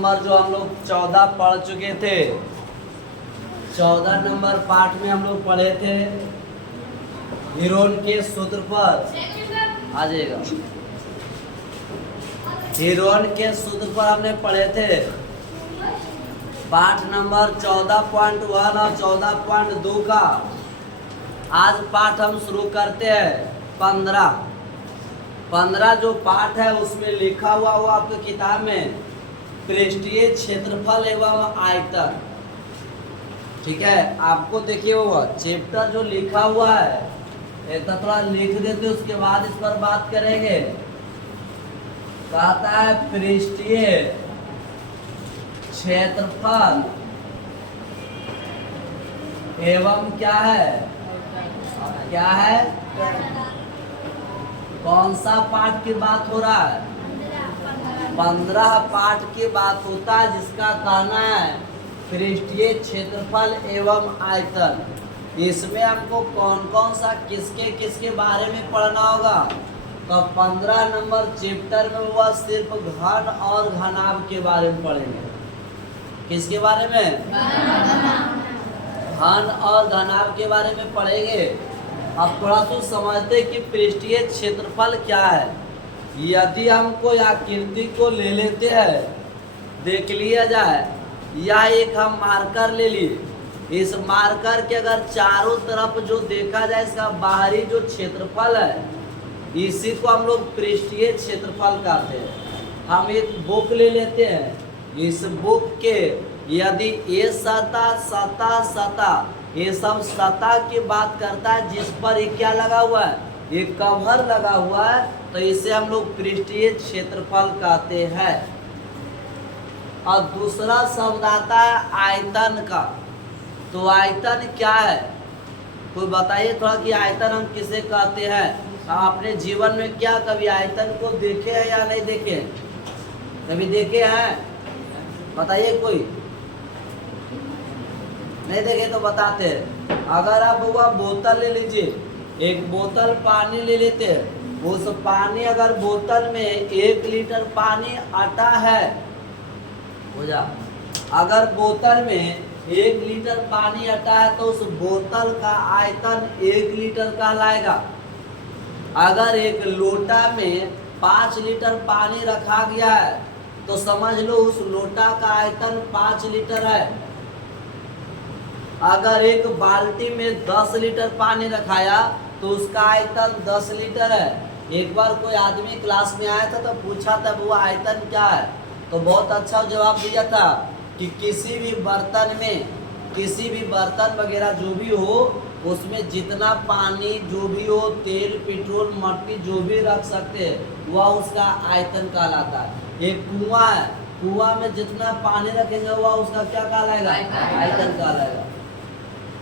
Number जो हम लोग 14 पढ़ चुके थे, 14 नंबर पाठ में हम लोग पढ़े थे हीरोन के सूत्र पर। आ जाएगा, हीरोन के सूत्र पर हमने पढ़े थे पाठ नंबर 14.1 और 14.2 का। आज पाठ हम शुरू करते हैं 15 जो पाठ है उसमें लिखा हुआ वो आपकी किताब में पृष्ठीय क्षेत्रफल एवं आयतन। ठीक है, आपको देखिए वो चैप्टर जो लिखा हुआ है एक थोड़ा लिख देते, उसके बाद इस पर बात करेंगे। कहता है पृष्ठीय क्षेत्रफल एवं क्या है कौन सा पाठ की बात हो रहा है? 15 पाठ की बात होता है, जिसका कहना है पृष्ठीय क्षेत्रफल एवं आयतन। इसमें हमको कौन कौन सा किसके बारे में पढ़ना होगा? तो 15 नंबर चैप्टर में वह सिर्फ घन और घनाभ के बारे में पढ़ेंगे। किसके बारे में? घन और घनाभ के बारे में पढ़ेंगे। अब थोड़ा सा समझते कि पृष्ठीय क्षेत्रफल क्या है। यदि हम कोई आकृति को ले लेते हैं, देख लिया जाए, या एक हम मार्कर ले लिए, इस मार्कर के अगर चारों तरफ जो देखा जाए इसका बाहरी जो क्षेत्रफल है, इसी को हम लोग पृष्ठीय क्षेत्रफल कहते हैं। हम एक बुक ले लेते हैं, इस बुक के यदि ये सतह ये सब सतह की बात करता है, जिस पर ये क्या लगा हुआ है, ये कवर लगा हुआ है, तो इसे हम लोग पृष्ठीय क्षेत्रफल कहते हैं। और दूसरा शब्द आता है आयतन का। तो आयतन क्या है? कोई बताइए थोड़ा कि आयतन हम किसे कहते हैं? आपने जीवन में क्या कभी आयतन को देखे हैं या नहीं देखे? कभी देखे हैं? बताइए। कोई नहीं देखे तो बताते हैं। अगर आप वह बोतल ले लीजिए, एक बोतल पानी ले लेते हैं, उस पानी अगर बोतल में 1 लीटर पानी अटा है, हो जा, अगर बोतल में 1 लीटर पानी अटा है तो उस बोतल का आयतन 1 लीटर कहलाएगा। अगर एक लोटा में 5 लीटर पानी रखा गया है तो समझ लो उस लोटा का आयतन 5 लीटर है। अगर एक बाल्टी में 10 लीटर पानी रखाया तो उसका आयतन 10 लीटर है। एक बार कोई आदमी क्लास में आया था तो पूछा था वो आयतन क्या है, तो बहुत अच्छा जवाब दिया था कि किसी भी बर्तन वगैरह जो भी हो, उसमें जितना पानी जो भी हो, तेल, पेट्रोल, मट्टी जो भी रख सकते हैं, वह उसका आयतन कहलाता है। एक कुआं है, कुआं में जितना पानी रखेंगे वह उसका क्या कहलाएगा? आयतन कहलाएगा।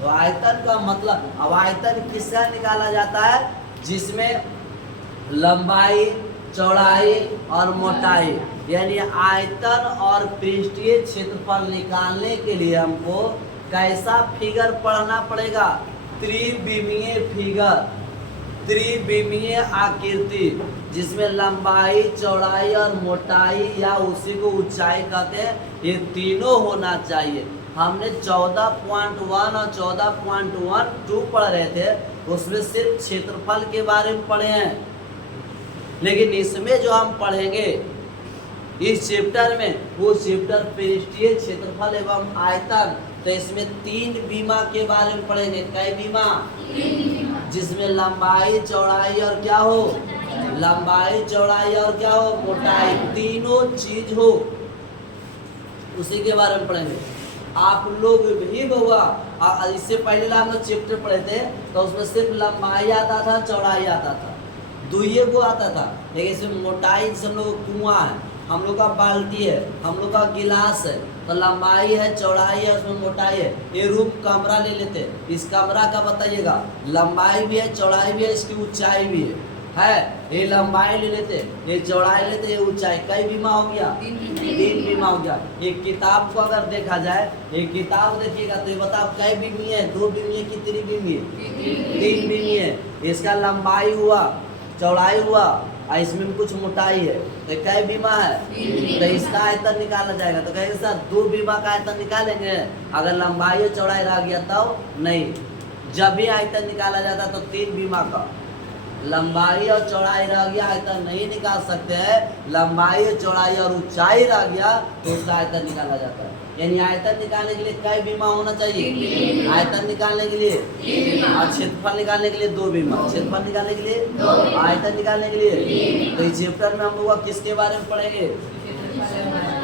तो आयतन का मतलब, अब आयतन किसका निकाला जाता है? जिसमें लंबाई, चौड़ाई और मोटाई, यानी आयतन और पृष्ठीय क्षेत्रफल निकालने के लिए हमको कैसा फिगर पढ़ना पड़ेगा? त्रिविमीय फिगर, त्रिविमीय आकृति, जिसमें लंबाई, चौड़ाई और मोटाई या उसी को ऊंचाई कहते हैं, ये तीनों होना चाहिए। हमने 14.1 और 14.12 पढ़ रहे थे, उसमें सिर्फ क्षेत्रफल के बारे में पढ़े हैं। लेकिन इसमें जो हम पढ़ेंगे इस चैप्टर में, वो चैप्टर पृष्ठीय क्षेत्रफल एवं आयतन, तो इसमें 3 बीमा के बारे में पढ़ेंगे। कई बीमा? जिसमें लंबाई, चौड़ाई और क्या हो? लंबाई, चौड़ाई और क्या हो? मोटाई, तीनों चीज हो, उसी के बारे में पढ़ेंगे। आप लोग भी हुआ, इससे पहले हम लोग चैप्टर पढ़े थे तो उसमें सिर्फ लंबाई आता था, चौड़ाई आता था, दुइये को आता था। लेकिन इसमें मोटाई, जैसे हम लोग कुआं है, हम लोग का बाल्टी है, हम लोग का गिलास है, तो लंबाई है, चौड़ाई है, उसमें मोटाई है। ये रूम कमरा ले लेते हैं, इस कमरा का बताइएगा, लंबाई भी है, चौड़ाई भी है, इसकी ऊंचाई भी है। ये लंबाई ले लेते, ये चौड़ाई लेते, ये ऊंचाई, कई बीमा हो गया? 3 बीमा हो गया। एक किताब को अगर देखा जाए, एक किताब देखिएगा तो ये बताओ कई बीमी है? 2 बीमी है कि 3 बीमी है? 3 बीमी है। इसका लंबाई हुआ, चौड़ाई हुआ और इसमें कुछ मोटाई है, तो कई बीमा है, तो इसका आयतन निकाला जाएगा। तो कहेंगे सर 2 बीमा का आयतन निकालेंगे, अगर लंबाई और चौड़ाई रह गया तब नहीं। जब भी आयतन निकाला जाता है तो 3 बीमा का, लंबाई और चौड़ाई रह गया आयतन नहीं निकाल सकते हैं, लंबाई और चौड़ाई और ऊंचाई रह गया तो उसका आयतन निकाला जाता है। यानी आयतन निकालने के लिए कई बीमा होना चाहिए? आयतन निकालने के लिए और क्षेत्रफल निकालने के लिए 2 बीमा। क्षेत्रफल निकालने के लिए, आयतन निकालने के लिए। तो इस चैप्टर में हम लोग किसके बारे में पढ़ेंगे?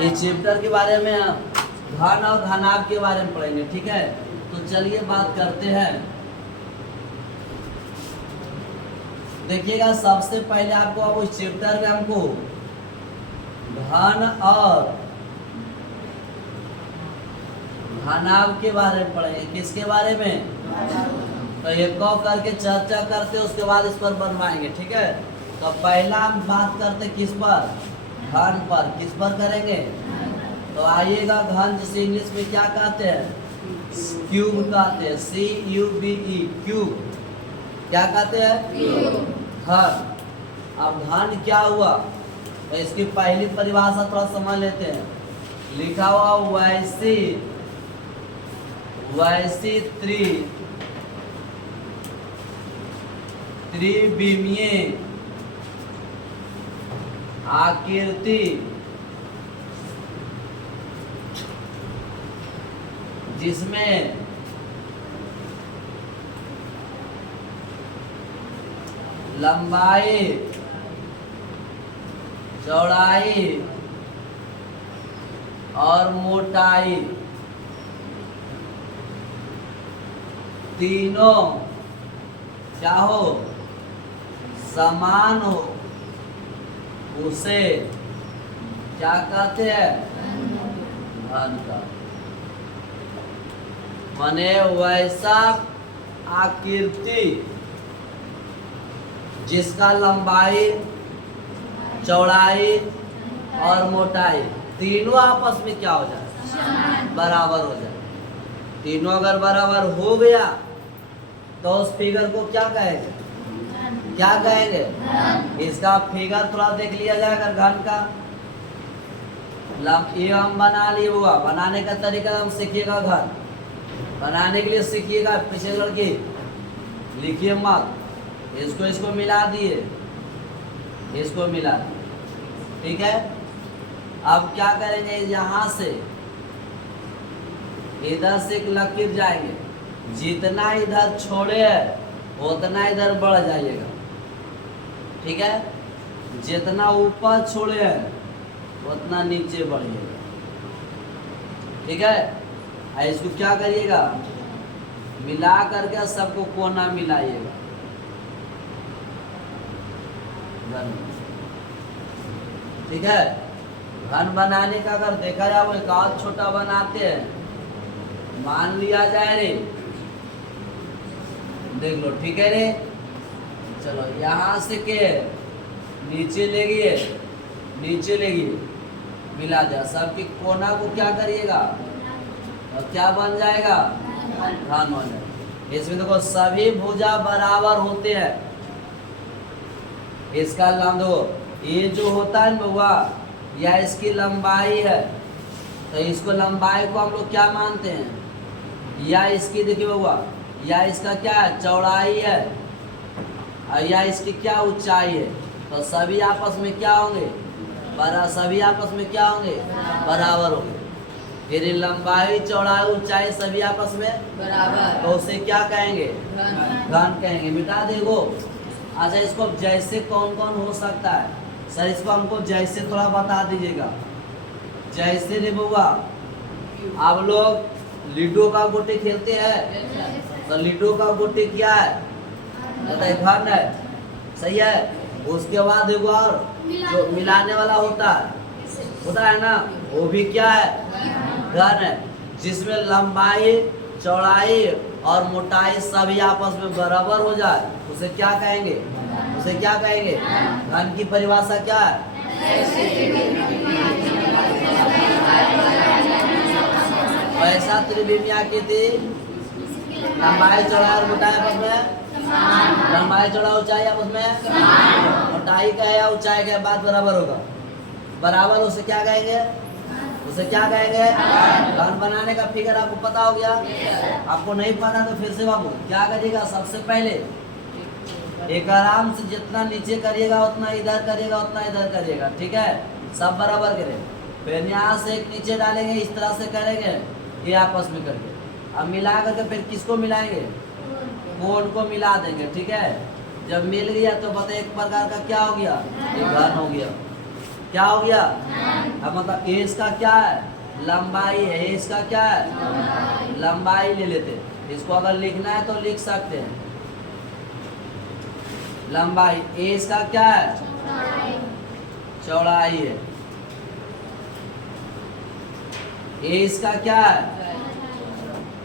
इस चैप्टर के बारे में घन और घनाभ के बारे में पढ़ेंगे, ठीक है। तो चलिए बात करते हैं। देखिएगा, सबसे पहले आपको अब इस चैप्टर में हमको घन और घनाभ के बारे में पढ़ेंगे। किसके बारे में? तो एक करके चर्चा करते उसके बाद इस पर बनवाएंगे, ठीक है। तो पहला हम बात करते किस पर? घन पर। किस पर करेंगे? तो आइएगा, घन जिसे इंग्लिश में क्या कहते हैं? क्यूब कहते हैं, CUBE, क्यूब। क्या कहते हैं? घन। अब घन क्या हुआ? तो इसकी पहली परिभाषा थोड़ा समझ लेते हैं। लिखा हुआ वैसी त्रिविमीय आकृति जिसमें लंबाई, चौड़ाई और मोटाई तीनों क्या हो? समान हो, उसे क्या कहते हैं? घन का। माने वैसा आकृति जिसका लंबाई, चौड़ाई और मोटाई तीनों आपस में क्या हो जाए? बराबर हो जाए। तीनों अगर बराबर हो गया तो उस फिगर को क्या कहेंगे? क्या कहेंगे? इसका फिगर थोड़ा देख लिया जाएगा घन का। ये हम बना लिए हुआ, बनाने का तरीका हम सीखिएगा। घन बनाने के लिए सीखिएगा। पीछे लड़की लिखिए मत, इसको मिला दिए, इसको मिला दिए, ठीक है। अब क्या करेंगे? यहाँ से इधर से एक लकीर जाएंगे, जितना इधर छोड़े है उतना इधर बढ़ जाइएगा, ठीक है। जितना ऊपर छोड़े हैं उतना नीचे बढ़िएगा, ठीक है। इसको क्या करिएगा? मिला करके सबको कोना मिलाइएगा। ठीक है। घन बनाने का अगर देखा जाए एक और छोटा बनाते हैं। मान लिया जाए रे, देख लो, ठीक है रे। चलो यहाँ से के नीचे ले गए, नीचे ले गए, मिला जाए सबके कोना को क्या करिएगा? और क्या बन जाएगा? घन हो जाएगा। इसमें देखो सभी भुजा बराबर होते हैं। इसका देखो ये जो होता है बउआ, या इसकी लंबाई है, तो इसको लंबाई को हम लोग क्या मानते हैं? या इसकी देखिए बउआ, या इसका क्या है? चौड़ाई है, और या इसकी क्या ऊंचाई है। तो सभी आपस में क्या होंगे? सभी आपस में क्या होंगे? बराबर होंगे। फिर लंबाई, चौड़ाई, ऊंचाई सभी आपस में बराबर, तो उसे क्या कहेंगे? घन कहेंगे। मिटा देगो। अच्छा, इसको जैसे कौन कौन हो सकता है? सर इसको हमको जैसे थोड़ा बता दीजिएगा। जैसे रे बउआ, आप लोग लूडो का गोटी खेलते हैं, तो लूडो का गोटी क्या है? घन है, सही है। उसके बाद एक और जो मिलाने वाला होता है ना, वो भी क्या है? घन है। जिसमें लंबाई, चौड़ाई और मोटाई सभी आपस में बराबर हो जाए, उसे क्या कहेंगे? उसे क्या कहेंगे? घन की परिभाषा क्या है? वैसा त्रिविमीय आकृति लंबाई, चौड़ाई और मोटाई आपस में, लंबाई, चौड़ाई, ऊंचाई आपस में, मोटाई चौड़ाई का है या ऊंचाई का है, बात बराबर होगा। बराबर उसे क्या कहेंगे, उसे क्या कहेंगे, घन बनाने का फिगर आपको पता हो गया। आपको नहीं पता तो फिर से बाबू क्या करिएगा, सबसे पहले एक आराम से जितना नीचे करिएगा उतना इधर करिएगा, उतना इधर करिएगा, ठीक है, सब बराबर करें। फिर यहाँ से एक नीचे डालेंगे, इस तरह से करेंगे, ये आपस में करके अब मिला करके फिर किसको मिलाएंगे, कोण को मिला देंगे, ठीक है। जब मिल गया तो बताइए एक प्रकार का क्या हो गया, ये घन हो गया। क्या हो गया, अब मतलब ए इसका क्या है, लंबाई है, इसका क्या है, लंबाई ले लेते। इसको अगर लिखना है तो लिख सकते हैं लंबाई, ए इसका क्या है, चौड़ाई है, ए इसका क्या है,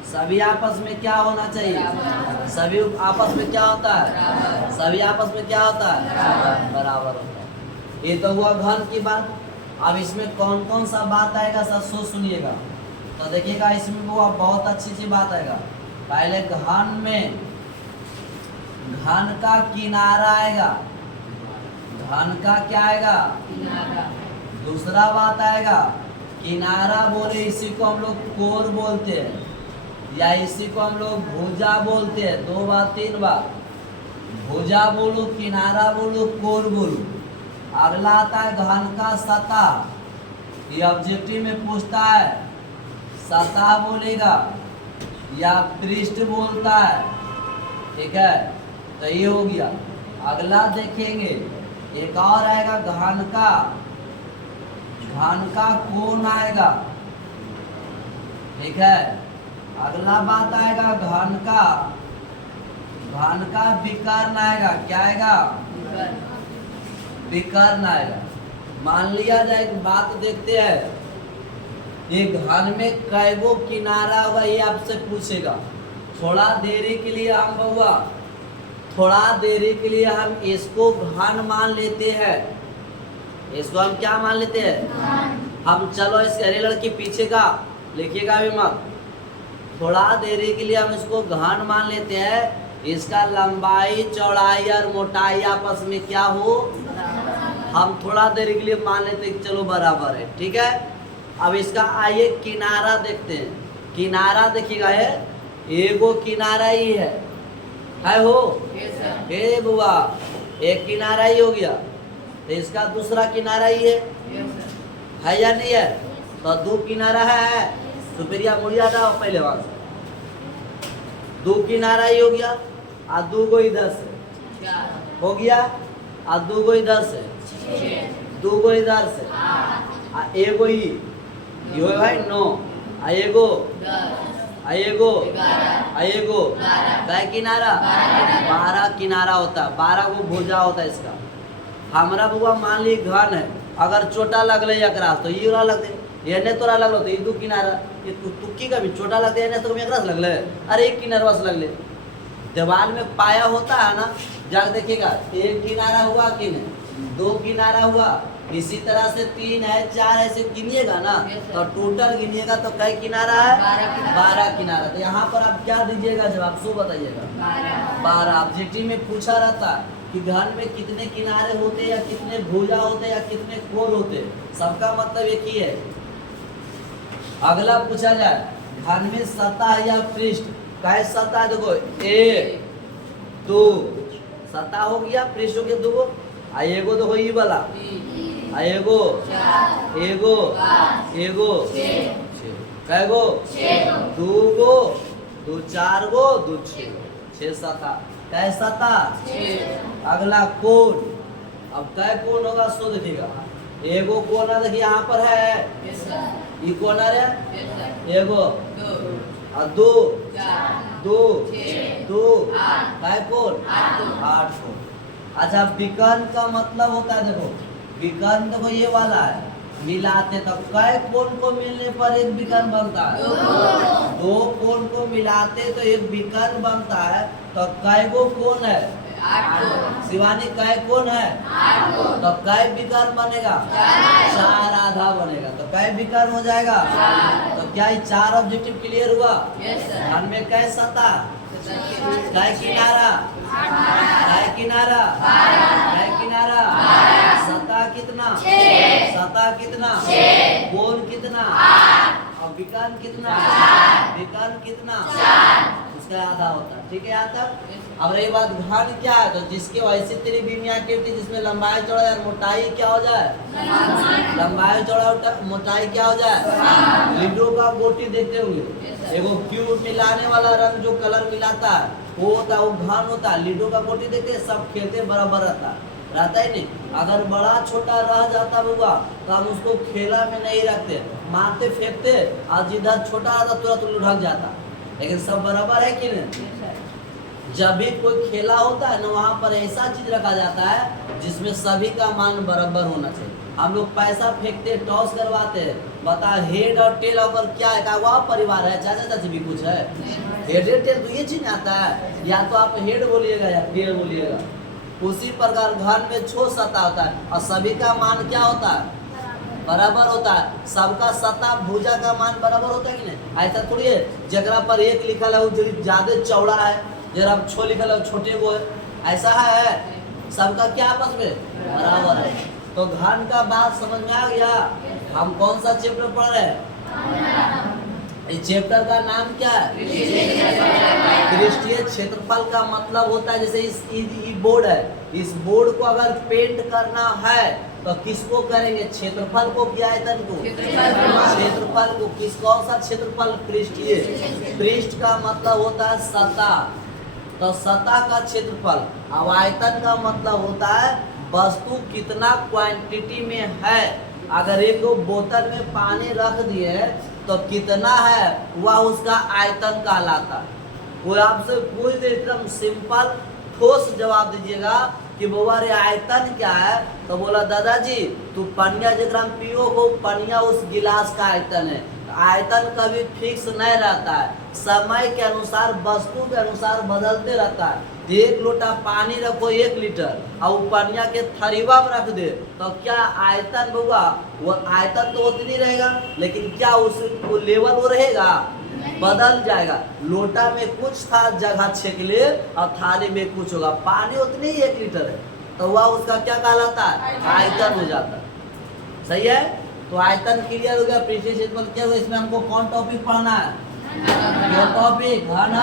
सभी आपस में क्या होना चाहिए, सभी आपस में क्या होता है, सभी आपस में क्या होता है, बराबर होता है। ये तो हुआ घन की बात। अब इसमें कौन कौन सा बात आएगा सब सोच सुनिएगा, तो देखिएगा इसमें वो बहुत अच्छी सी बात आएगा। पहले घन में घन का किनारा आएगा, घन का क्या आएगा, दूसरा बात आएगा किनारा, बोले इसी को हम लोग कोर बोलते हैं, या इसी को हम लोग भुजा बोलते हैं। दो बार तीन बार, भुजा बोलो, किनारा बोलो, कोर बोलो। अगला आता है घन का सतह, ये ऑब्जेक्टिव में पूछता है, सतह बोलेगा या पृष्ठ बोलता है, ठीक है, तो ये हो गया। अगला देखेंगे एक और आएगा घन का कोण आएगा, ठीक है। अगला बात आएगा घन का विकर्ण आएगा, क्या आएगा, विकर्ण आएगा। मान लिया जाए एक बात देखते हैं, ये घन में कैगो किनारा होगा ये आपसे पूछेगा। थोड़ा देरी के लिए हम बउआ, थोड़ा देरी के लिए हम इसको घन मान लेते हैं, इसको हम क्या मान लेते हैं, हम चलो इस अरे लड़की पीछे का लिखिएगा भी मत, थोड़ा देरी के लिए हम इसको घन मान लेते हैं। इसका लंबाई चौड़ाई और मोटाई आपस में क्या हो, हम थोड़ा देरी के लिए मान लेते हैं चलो बराबर है, ठीक है। अब इसका आइए किनारा देखते हैं। किनारा देखिएगा है, एगो किनारा ही है हो, हे बुआ एक किनारा ही हो गया, तो इसका दूसरा किनारा ही है या नहीं है, तो दो किनारा है, तो फिर या मुड़िया जाओ पहले वहां से, दो किनारा ही हो गया, और दो गो इधर से हो गया, और दो गो इधर से, दो गो इधर से, एगो ही ये हो भाई 9, एगो एगो एगो कै किनारा, 12 किनारा होता है, 12 को भुजा होता है इसका। हमारा बुआ मान ली घन है, अगर छोटा लगले एकरा तो ये वाला लगते, एने तोरा लगलो तो ये दू किनारा, ये तुक्की का भी छोटा लगते है, तो एकरा से लगले, अरे एक किनारा से लगले। दीवार में पाया होता है ना, जब देखिएगा एक किनारा हुआ कि नहीं, दो किनारा हुआ, इसी तरह से 3 है 4 ऐसे गिनिएगा ना, तो टोटल गिनिएगा तो कई किनारा है, 12 किनारा। तो यहाँ पर आप क्या दीजिएगा जवाब, सो बताइएगा 12। ऑब्जेक्टिव में पूछा रहता है कि घन में कितने किनारे होते हैं, या कितने भुजा होते हैं, या कितने कोण होते हैं, सबका मतलब एक ही है। अगला पूछा जाए घन में सतह या पृष्ठ, कै सतह, देखो 1 2 सतह हो गया, पृष्ठ हो गया 2, एगो देखो ये वाला, एगो एगो एगो 6, कैगो 2 गो 2 4 गो 2 6 सतह, कै सतह। अगला कोण, अब कै कोण होगा सो देखिएगा, एगो कोण देखिए यहाँ पर है, ये कोण है एगो, और 2 कै कोण 8 कोण। अच्छा विकर्ण का मतलब होता है, देखो विकर्ण देखो ये वाला है, मिलाते तो कै कोण को मिलने पर एक विकर्ण बनता है, 2 कोण को मिलाते तो एक विकर्ण बनता है, तो कै गो कोण है, 8। शिवानी कै कोण है, 8। तो कै विकर्ण बनेगा, 4 आधा बनेगा, तो कै विकर्ण हो जाएगा, तो क्या ये 4 ऑब्जेक्टिव क्लियर हुआ। घन में कै सतह, कै किनारा, कै किनारा, कै किनारा, कितना, 6, सतह कितना, 6, कोण कितना, 8, और विकर्ण कितना, 4, विकर्ण कितना, 4, इसका आधा होता है। ठीक है यहाँ तक। अब रही बात घन क्या है, तो जिसकी वैसी त्रिविमीय आकृति जिसमें लंबाई चौड़ाई और मोटाई क्या हो जाए, लंबाई चौड़ा मोटाई क्या हो जाए। लीडो का गोटी देखते होंगे, एगो क्यूब मिलाने वाला रंग जो कलर मिलाता है वो होता है, वो घन होता है। लीडो का गोटी देखते हैं, सब खेलते बराबर रहता ही नहीं। अगर बड़ा छोटा रह जाता हुआ तो हम उसको खेला में नहीं रखते, मारते फेंकते, और जिधर छोटा रहता तुरंत लुढ़क जाता। लेकिन सब बराबर है कि नहीं। जब भी कोई खेला होता है ना, वहाँ पर ऐसा चीज रखा जाता है जिसमें सभी का मान बराबर होना चाहिए। हम लोग पैसा फेंकते, टॉस करवाते हैं, बता हेड और टेल और क्या है, वह परिवार है, चाचा चाची भी कुछ है। हेड टेल तो ये चीज आता है, या तो आप हेड बोलिएगा या टेल बोलिएगा। उसी प्रकार घन में छोट सतह होता है और सभी का मान क्या होता है, बराबर होता है। सबका सतह भुजा का मान बराबर होता है कि नहीं। ऐसा थोड़ी है जगह पर एक लिखल है वो ज्यादा चौड़ा है, जरा छो लिखल है छोटे को है, ऐसा है। सबका क्या आपस में बराबर है। तो घन का बात समझ में आ गया। हम कौन सा चैप्टर पढ़ रहे हैं, इस चैप्टर का नाम क्या है, पृष्ठीय क्षेत्रफल का मतलब होता है जैसे इस बोर्ड है, इस बोर्ड को अगर पेंट करना है तो किसको करेंगे, क्षेत्रफल को, क्या आयतन को, क्षेत्रफल को। किस कौन सा क्षेत्रफल, पृष्ठीय। पृष्ठ का मतलब होता है सतह, तो सतह का क्षेत्रफल। अब आयतन का मतलब होता है वस्तु कितना क्वांटिटी में है। अगर एक दो बोतल में पानी रख दिए तो कितना है वह उसका आयतन कहलाता। कोई आपसे पूछ दे एकदम सिंपल ठोस जवाब दीजिएगा कि बउआ रे आयतन क्या है, तो बोला दादाजी तू पनिया जगह पियो हो, पनिया उस गिलास का आयतन है। आयतन कभी फिक्स नहीं रहता है, समय के अनुसार, वस्तु के अनुसार बदलते रहता है। एक लोटा पानी रखो 1 लीटर और पनिया के थरीवा में रख दे तो क्या आयतन बउआ, वो आयतन तो उतनी रहेगा, लेकिन क्या उस लेवल वो रहेगा, बदल जाएगा। लोटा में कुछ था जगह छेक ले और थाली में कुछ होगा, पानी उतनी ही 1 लीटर है, तो वह उसका क्या कहलाता है, आयतन हो जाता है। सही है। तो आयतन क्लियर हो गया, पृष्ठीय क्षेत्रफल क्या हुआ। इसमें हमको कौन टॉपिक पढ़ना है, ये टॉपिक घन।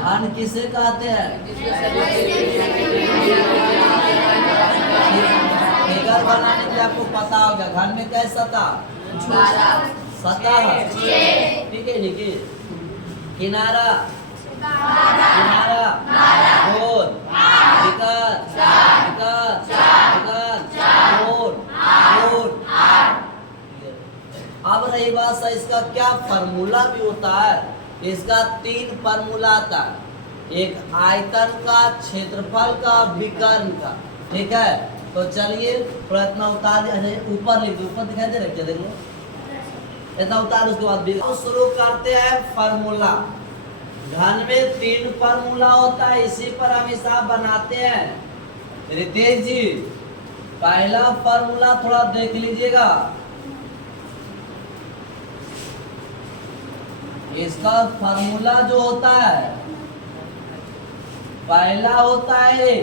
घन किसे कहते हैं, फिगर बनाने के लिए आपको पता होगा घन में कैसा था, सतह, ठीक है निकी, किनारा, किनारा, कोण, विकर्ण, कोण, कोण। अब रही बात इसका क्या फार्मूला भी होता है। इसका 3 फार्मूला आता है, एक आयतन का, क्षेत्रफल का, विकर्ण का। ठीक है, तो चलिए प्रयत्न उतार, ऊपर लिख दो, ऊपर दिखाई दे रहा है, देख लो इतना उतार, उसके बाद शुरू करते हैं फार्मूला। घन में 3 फार्मूला होता है, इसी पर हम हिसाब बनाते हैं। रितेश जी पहला फार्मूला थोड़ा देख लीजिएगा। इसका फार्मूला जो होता है, पहला होता है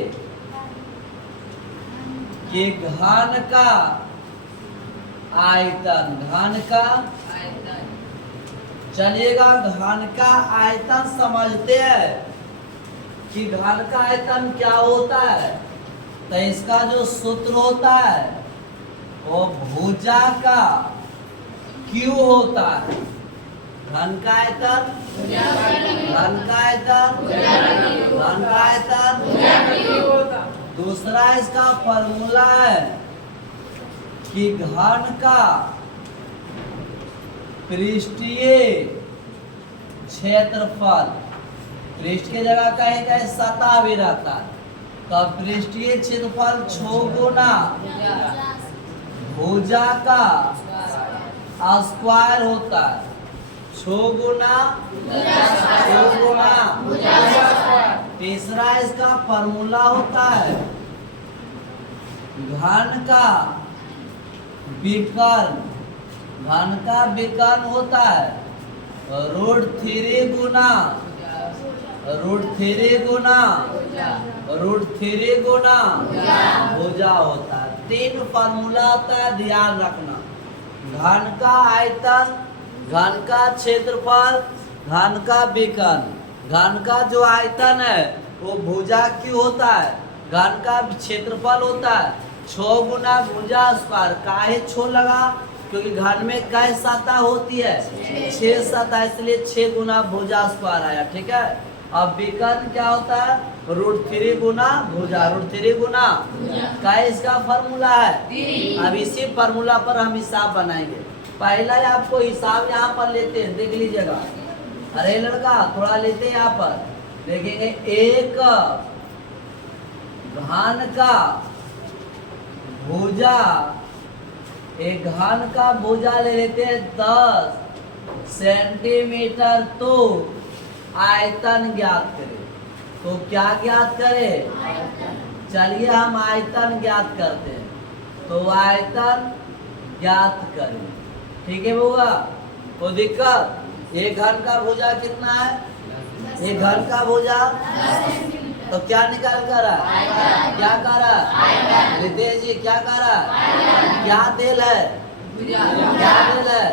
कि घन का आयतन, घन का आयतन। चलिएगा घन का आयतन समझते हैं कि घन का आयतन क्या होता है। तो इसका जो सूत्र होता है वो भुजा का क्यू होता है। घन का आयतन, घन का आयतन, घन का आयतन। दूसरा इसका फॉर्मूला है कि घन का पृष्ठीय क्षेत्रफल, पृष्ठ की जगह कहीं कहीं सतह भी रहता है, तो पृष्ठीय क्षेत्रफल 6 गुना भुजा का स्क्वायर होता है। 6 गुना। तीसरा इसका फॉर्मूला होता है घन का विकर्ण, घन का विकर्ण होता है √3 गुना, √3 गुना, √3 गुना भुजा होता है। तीन फार्मूला होता है, ध्यान रखना। घन का आयतन, घन का क्षेत्रफल, घन का विकर्ण। घन का जो आयतन है वो भुजा क्यों होता है, घन का क्षेत्रफल होता है 6 गुना भुजा स्क्वायर। काहे 6 लगा, क्योंकि घन में कै सतह होती है, 6 सतह, इसलिए 6 गुना भुजा स्क्वायर आया। ठीक है। अब विकर्ण क्या होता है, √3 गुना भुजा, √3 गुना का इसका फार्मूला है। अब इसी फार्मूला पर हम हिसाब बनाएंगे। पहला आपको हिसाब यहाँ पर लेते हैं, देख लीजिएगा। अरे लड़का थोड़ा लेते हैं, यहाँ पर देखेंगे। एक घन का भुजा, एक घन का भुजा ले लेते हैं 10 सेंटीमीटर, तो आयतन ज्ञात करें। तो क्या ज्ञात करें, चलिए हम आयतन ज्ञात करते हैं। तो आयतन ज्ञात करें। ठीक है होगा, कोई दिक्कत। एक घन का भुजा कितना है, एक घन का भुजा, तो क्या निकाल कर रहा है, क्या कर रहा है रितेश जी, क्या कर रहा है, क्या तेल है, क्या तेल है,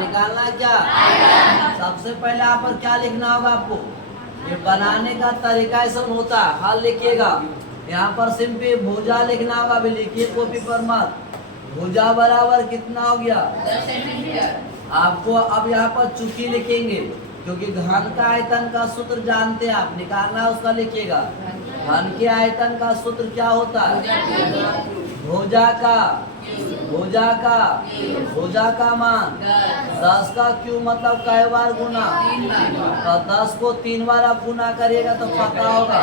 निकालना क्या। सबसे पहले यहाँ पर क्या लिखना होगा आपको, ये बनाने का तरीका ऐसा होता है, हल लिखिएगा। यहाँ पर सिंपली भुजा लिखना होगा, अभी लिखिए कॉपी पर मत। भुजा बराबर कितना हो गया 10 सेंटीमीटर। आपको अब यहाँ पर चुकी लिखेंगे, क्योंकि घन का आयतन का सूत्र जानते हैं आप, निकालना है उसका लिखिएगा। घन के आयतन का सूत्र क्या होता है, भुजा का, भुजा का, भुजा का मान 10 का क्यू मतलब कई बार गुना, तो 10 को 3 बार आप गुना करिएगा तो पता होगा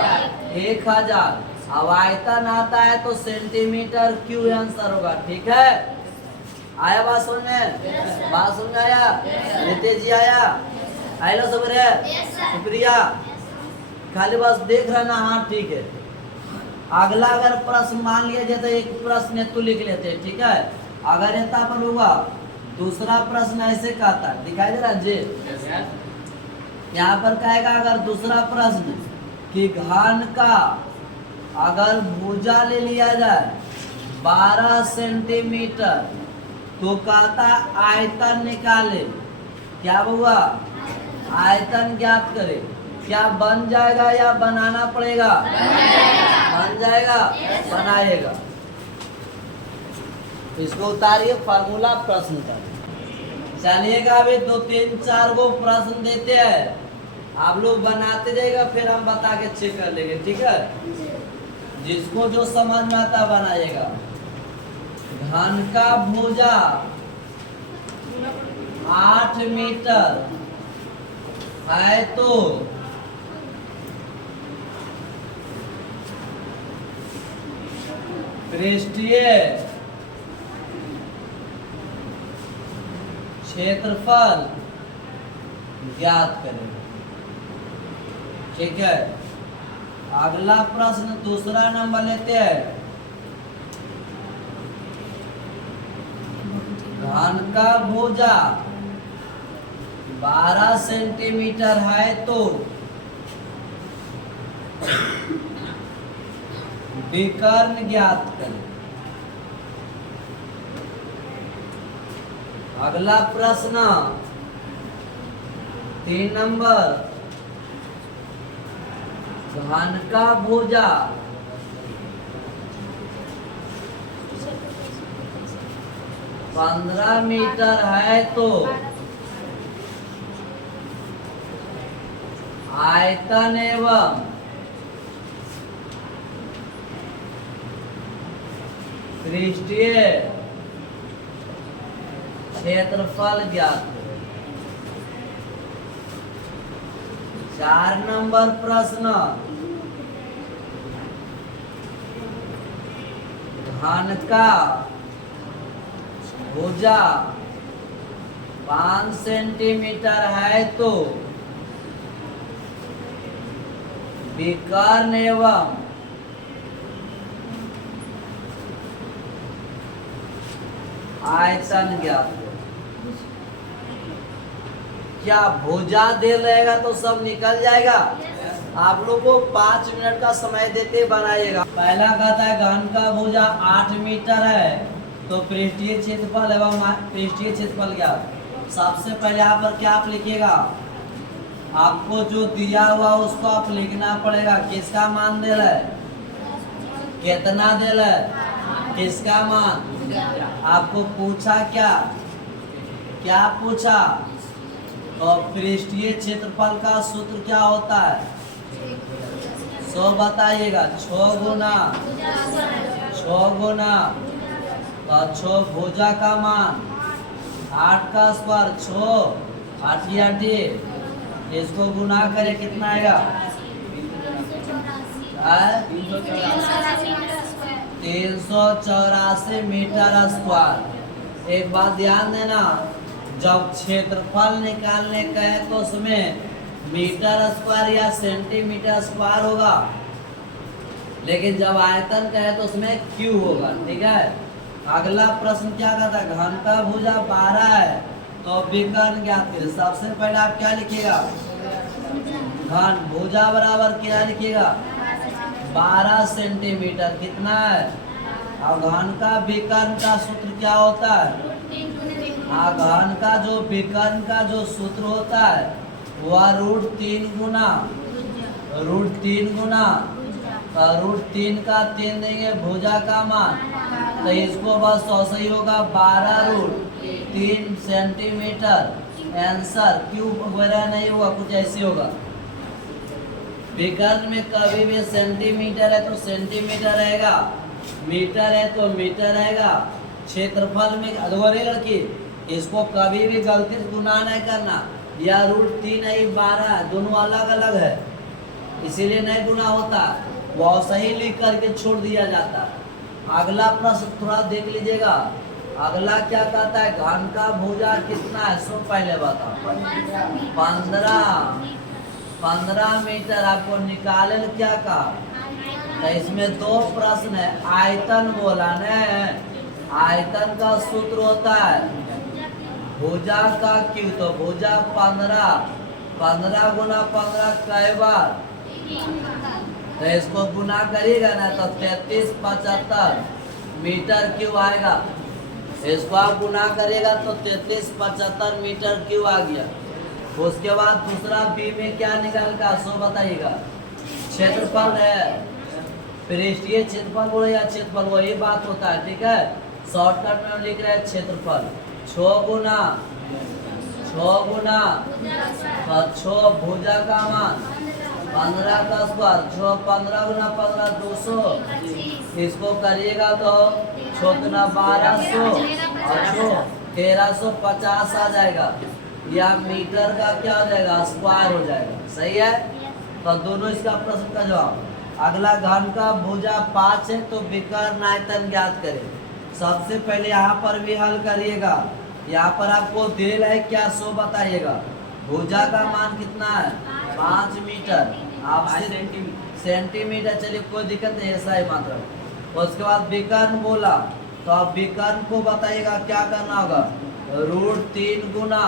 1000। अब आयतन आता है तो सेंटीमीटर क्यू आंसर होगा। ठीक है, आया बात समझ में, बात समझ आया, रितेश जी आया, आइलो सब रे, शुक्रिया। खाली बस देख रहे ना, हाँ ठीक है। अगला अगर प्रश्न मान लिया जाए तो एक प्रश्न तो लिख लेते हैं। ठीक है, अगर यहाँ पर होगा दूसरा प्रश्न ऐसे कहता है, दिखाई दे रहा है जी, यहाँ पर कहेगा अगर दूसरा प्रश्न कि घन का अगर भुजा ले लिया जाए 12 सेंटीमीटर, तो कहता आयतन निकाले, क्या हुआ, आयतन ज्ञात करे। क्या बन जाएगा या बनाना पड़ेगा, बन जाएगा, बनाएगा। इसको उतारिए, फार्मूला प्रश्न का। चलिएगा, अभी 2 3 4 गो प्रश्न देते हैं, आप लोग बनाते जाइएगा, फिर हम बता के चेक कर लेंगे। ठीक है, जिसको जो समझ में आता बनाइएगा। घन का भुजा 8 मीटर है, तो पृष्ठीय क्षेत्रफल ज्ञात करें। ठीक है, अगला प्रश्न दूसरा नंबर लेते हैं। घन का भुजा 12 सेंटीमीटर है, तो विकर्ण ज्ञात करें। अगला प्रश्न 3 नंबर, घन का भुजा 15 मीटर है, तो आयतन एवं पृष्ठीय क्षेत्रफल ज्ञात करें। 4 नंबर प्रश्न, घन का भुजा 5 सेंटीमीटर है, तो विकर्ण एवं आयतन ज्ञात करें। क्या भुजा दे रहेगा तो सब निकल जाएगा, आप लोग को 5 मिनट का समय देते बनाइएगा। पहला कहता है घन का भुजा 8 मीटर है, तो पृष्ठीय क्षेत्रफल एवं पृष्ठीय क्षेत्रफल क्या? सबसे पहले यहाँ पर क्या आप लिखिएगा, आपको जो दिया हुआ उसको आप लिखना पड़ेगा। किसका मान दे रहा है, कितना दे रहा है, किसका मान? आपको पूछा क्या, क्या पूछा? तो पृष्ठीय क्षेत्रफल का सूत्र क्या होता है? 100 बताइएगा। 6 गुना 6 भुजा का मान 8 का स्क्वायर 6 8 8, इसको गुना करें कितना आएगा? 384 मीटर स्क्वायर। एक बात ध्यान देना, जब क्षेत्रफल निकालने का है तो उसमें मीटर स्क्वायर या सेंटीमीटर स्क्वायर होगा, लेकिन जब आयतन का है तो उसमें क्यू होगा। ठीक है। अगला प्रश्न क्या कहता है, घन का भुजा 12 है तो विकर्ण ज्ञात करें। सबसे पहले आप क्या लिखिएगा, घन भुजा बराबर क्या लिखिएगा, 12 सेंटीमीटर। कितना है? और घन का विकर्ण का सूत्र क्या होता है? घन का जो विकर्ण का जो सूत्र होता है वह √3 गुना √3 का 3 देंगे भुजा का मान, तो इसको बस 100 ही होगा। 12√3 सेंटीमीटर आंसर। क्यूब वगैरह नहीं होगा, कुछ ऐसे होगा। विकर्ण में कभी भी सेंटीमीटर है तो सेंटीमीटर रहेगा, मीटर है तो मीटर रहेगा। क्षेत्रफल में अधूरी लड़की, इसको कभी भी गलती से गुना नहीं करना। या √3 है 12, दोनों अलग अलग है, इसीलिए नहीं गुना होता, वो सही लिख करके छोड़ दिया जाता। अगला प्रश्न थोड़ा देख लीजिएगा। अगला क्या कहता है, घन का भुजा कितना है? सो पहले बताओ। 15 मीटर। आपको निकाले क्या कहा, तो इसमें 2 प्रश्न है। आयतन बोला न, आयतन का सूत्र होता है भुजा का क्यू, तो भुजा 15 गुना 15 कई बार, तो इसको गुना करिएगा ना तो 33 75 मीटर क्यूब आएगा। इसको आप गुना करिएगा तो 33 75 मीटर क्यूब आ गया। उसके बाद दूसरा बी में क्या निकाल का, सो बताइएगा। क्षेत्रफल है, पृष्ठीय क्षेत्रफल बोले या क्षेत्रफल, वही बात होता है। ठीक है। शॉर्टकट में हम लिख रहे हैं क्षेत्रफल। 6 गुना 6 भुजा का मान 15 का स्क्वायर 6 15 गुना 15 200, इसको करिएगा तो 6 गुना 1200 और 1350 आ जाएगा। या मीटर का क्या हो जाएगा, स्क्वायर हो जाएगा। सही है। तो दोनों इसका प्रश्न का जवाब। अगला घन का भुजा 5 है तो विकर्ण आयतन ज्ञात करें। सबसे पहले यहाँ पर भी हल करिएगा। यहाँ पर आपको दिल है क्या, सो बताइएगा। भुजा का मान कितना है, 5 मीटर। आप सेंटीमीटर, चलिए कोई दिक्कत नहीं, ऐसा ही मात्रा। उसके बाद विकर्ण बोला, तो आप विकर्ण को बताइएगा क्या करना होगा, √3 गुना।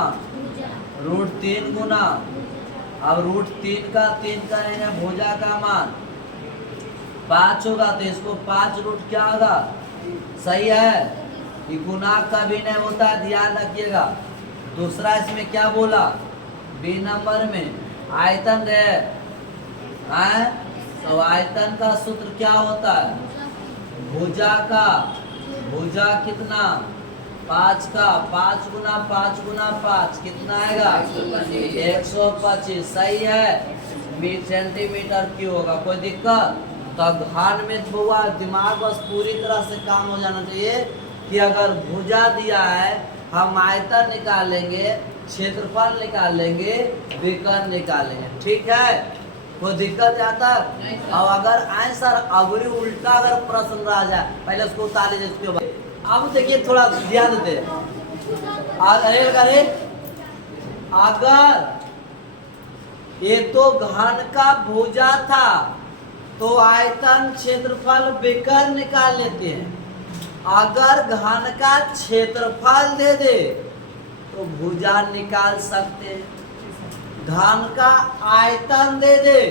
अब √3 का 3 करेंगे, भुजा का मान 5 होगा तो इसको 5 रूट क्या होगा। सही है। ये गुना कभी नहीं होता है, ध्यान रखिएगा। दूसरा इसमें क्या बोला, बी नंबर में आयतन है, तो आयतन का सूत्र क्या होता है, भुजा कितना 5 का 5 गुना 5 कितना आएगा 125। सही है। सेंटीमीटर क्यों होगा, कोई दिक्कत? तो घन में बुआ दिमाग बस पूरी तरह से काम हो जाना चाहिए कि अगर भुजा दिया है हम आयतन निकालेंगे, क्षेत्रफल निकालेंगे, विकर्ण निकालेंगे। ठीक है, कोई दिक्कत यहाँ तक? और अगर आंसर अगली उल्टा अगर प्रश्न रह जाए, पहले उसको उतार लीजिए, उसके बाद। अब देखिए थोड़ा ध्यान देते, अगर ये तो घन का भुजा था तो आयतन क्षेत्रफल विकर्ण निकाल लेते हैं। अगर घन का क्षेत्रफल दे दे तो भुजा निकाल सकते हैं। घन का आयतन दे दे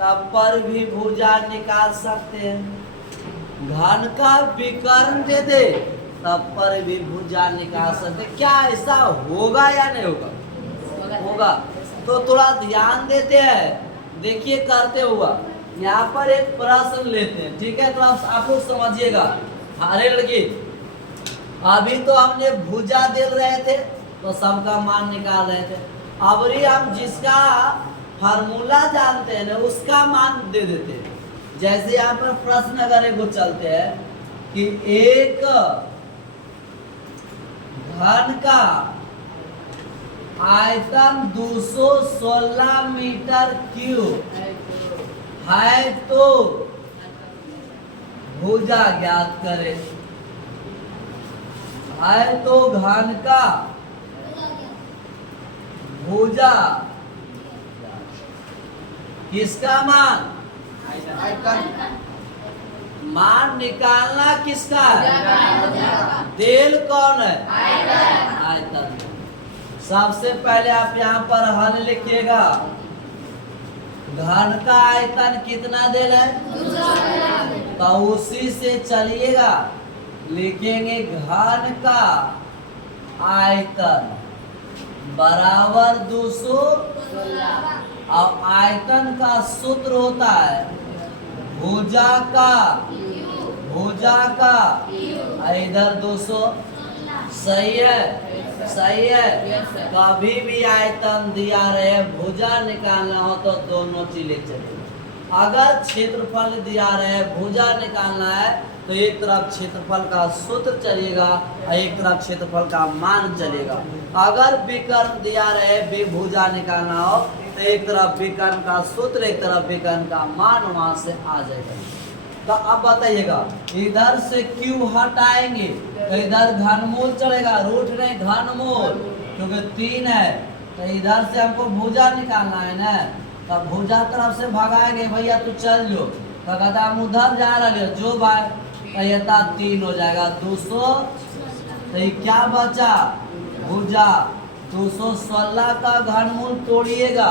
तब पर भी भुजा निकाल सकते हैं। घन का विकर्ण दे दे तब पर भी भुजा निकाल सकते। क्या ऐसा होगा या नहीं होगा? होगा। तो थोड़ा ध्यान देते हैं, देखिए करते हुआ। यहाँ पर एक प्रश्न लेते हैं, ठीक है? तो आप लोग समझिएगा। अरे लड़की, अभी तो हमने भुजा दे रहे थे तो सबका मान निकाल रहे थे। अब हम जिसका फार्मूला जानते हैं ना उसका मान दे देते हैं। जैसे यहाँ पर प्रश्न अगर एगो चलते हैं कि एक घन का आयतन 216 मीटर क्यूब है तो भुजा ज्ञात करें। है तो घन का भुजा किसका मान? मान निकालना किसका है? देल कौन है? आयतन। सबसे पहले आप यहाँ पर हल लिखिएगा। घन का आयतन कितना देल है? तो उसी से चलिएगा, लिखेंगे घन का आयतन बराबर 216। अब आयतन का सूत्र होता है भुजा का इधर 200। सही है? सही है। कभी भी आयतन दिया रहे भुजा निकालना हो तो दोनों चीजें चलेगी। अगर क्षेत्रफल दिया रहे भुजा निकालना है तो एक तरफ क्षेत्रफल का सूत्र चलेगा और एक तरफ क्षेत्रफल का मान चलेगा। अगर विकर्ण दिया रहे भुजा निकालना हो तो एक तरफ विकर्ण का सूत्र, एक तरफ विकर्ण का मान वहां से आ जाएगा। तो अब बताइएगा, इधर से क्यों हटाएंगे तो इधर घनमूल चलेगा, रूट नहीं घनमूल, क्योंकि 3 है तो इधर से हमको भुजा निकालना है ना। तब भुजा तरफ से भगाएंगे, भैया तू चल जो, तो कहता हम उधर जा रहे जो भाई, तो ये 3 हो जाएगा 200। तो ये क्या बचा? भुजा 216 का घनमूल तोड़िएगा,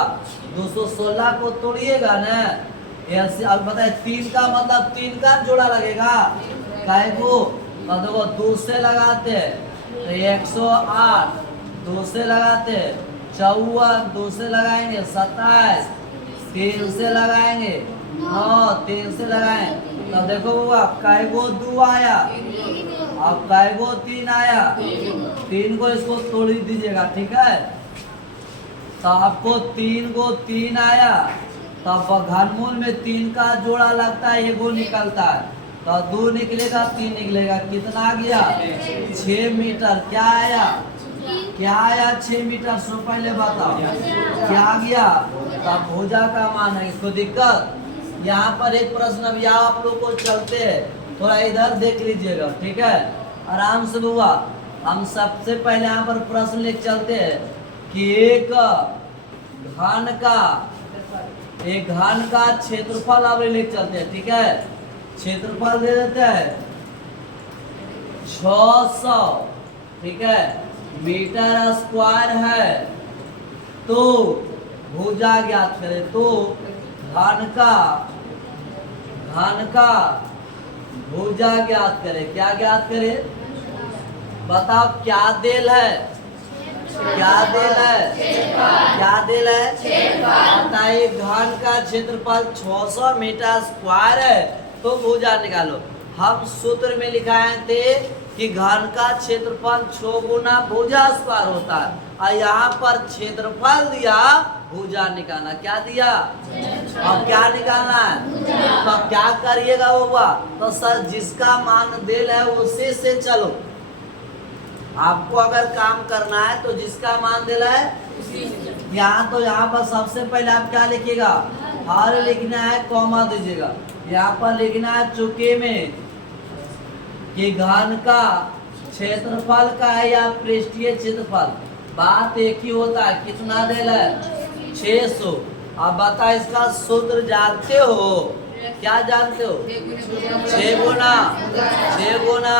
216 को तोड़िएगा ना। ऐसे अब बताए 3 का मतलब 3 का जोड़ा लगेगा काय को? तो देखो 2 से लगाते तो 108, 2 से लगाते 54, 2 से लगाएंगे 27, 3 से लगाएंगे 9, 3 से लगाएंगे। तब देखो बाबा काय को 2 आया, अब काय को 3 आया, 3 को इसको तोड़ दीजिएगा, ठीक है? तो आपको 3 को 3 आया, तब घनमूल में 3 का जोड़ा लगता है, एगो निकलता है तो 2 निकलेगा 3 निकलेगा, कितना आ गया? 6 मीटर। क्या आया? क्या आया? 6 मीटर। सो पहले बताओ क्या आ गया? तब भुजा का मान है। इसको दिक्कत? यहाँ पर एक प्रश्न अभी आप लोग को चलते हैं, थोड़ा इधर देख लीजिएगा, ठीक है? आराम से बुआ, हम सबसे पहले यहाँ पर प्रश्न लेके चलते हैं कि एक घन का क्षेत्रफल अब लेके चलते हैं, ठीक है? क्षेत्रफल दे देते हैं 600, ठीक है, मीटर स्क्वायर है। तो भुजा ज्ञात करें। तो घन का भुजा ज्ञात करें। क्या ज्ञात करें? बताओ क्या देल है? क्या देल है? क्या देल है? बताइए। घन का क्षेत्रफल 600 मीटर स्क्वायर है तो भुजा निकालो। हम सूत्र में लिखाए थे कि घन का क्षेत्रफल 6 गुना भुजा स्क्वायर होता है, और यहाँ पर क्षेत्रफल दिया, भुजा निकालना। क्या दिया? अब क्या निकालना है? तो क्या करिएगा बाबा? तो सर जिसका मान देल है उसी से चलो। आपको अगर काम करना है तो जिसका मान देला है यहाँ, तो यहाँ पर सबसे पहले आप क्या लिखिएगा? हर लिखना है, कॉमा दीजिएगा। यहाँ पर लिखना है चुके में कि घन का क्षेत्रफल का है या पृष्ठीय क्षेत्रफल, बात एक ही होता है। कितना देला है? 600। अब बता, इसका सूत्र जानते हो? क्या जानते हो? 6 गुना 6 गुना